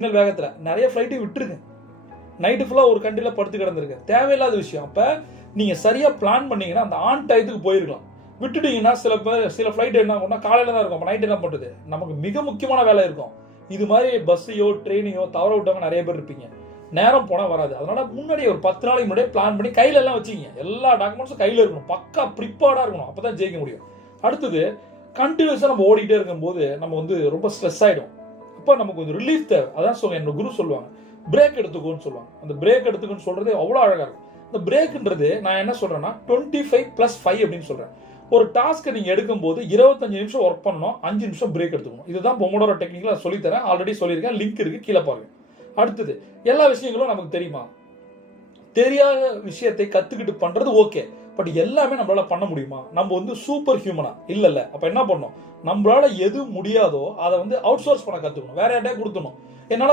Signal வேகத்தில் நிறைய ஃப்ளைட்டை விட்டுருங்க. நைட்டு ஃபுல்லாக ஒரு கண்ட்ரியில் படுத்து கிடந்திருக்கு, தேவையில்லாத விஷயம். அப்போ நீங்கள் சரியாக பிளான் பண்ணீங்கன்னா அந்த ஆன் டயத்துக்கு போயிருக்கலாம். விட்டுட்டீங்கன்னா சில ஃப்ளைட் என்ன ஆகும்னா காலையில் தான் இருக்கும், அப்போ நைட் என்ன பண்ணுறது, நமக்கு மிக முக்கியமான வேலை இருக்கும். இது மாதிரி பஸ்ஸையோ ட்ரெயினையோ தவற விட்டவங்க நிறைய பேர் இருப்பீங்க. நேரம் போனால் வராது. அதனால முன்னாடி ஒரு 10 நாளைக்கு முன்னாடியே பிளான் பண்ணி கையில எல்லாம் வச்சுக்கிங்க. எல்லா டாக்குமெண்ட்ஸும் கையில் இருக்கணும், பக்கா ப்ரிப்பேர்டாக இருக்கணும். அப்போ தான் ஜெயிக்க முடியும். அடுத்தது, கண்டினியூஸாக நம்ம ஓடிக்கிட்டே இருக்கும்போது நம்ம வந்து ரொம்ப ஸ்ட்ரெஸ் ஆகிடும். அப்போ நமக்கு கொஞ்சம் ரிலீஃப் தேவை. அதான் என்னோட குரு சொல்லுவாங்க, பிரேக் எடுத்துக்கோன்னு சொல்லுவாங்க. அந்த பிரேக் எடுத்துக்கோன்னு சொல்றது அவ்வளோ அழகாக இருக்கும். இந்த பிரேக்ன்றது நான் என்ன சொல்றேன்னா 25+5 அப்படின்னு சொல்றேன். ஒரு டாஸ்க்கை நீங்க எடுக்கும்போது 25 நிமிஷம் ஒர்க் பண்ணணும், 5 நிமிஷம் பிரேக் எடுத்துக்கணும். இதுதான் பொமோடோரோ டெக்னிக்ல நான் சொல்லித்தரேன். ஆல்ரெடி சொல்லியிருக்கேன், லிங்க் இருக்கு, கீழே பாருங்க. அடுத்தது, எல்லா விஷயங்களும் நமக்கு தெரியுமா? தெரியாத விஷயத்தை கத்துக்கிட்டு பண்றது ஓகே, பட் எல்லாமே நம்மளால பண்ண முடியுமா? நம்ம வந்து சூப்பர் ஹியூமனா இல்ல. அப்ப என்ன பண்ணணும், நம்மளால எது முடியாதோ அதை வந்து அவுட் சோர்ஸ் பண்ண கத்துக்கணும், வேற யார்ட்டே கொடுத்துடணும்.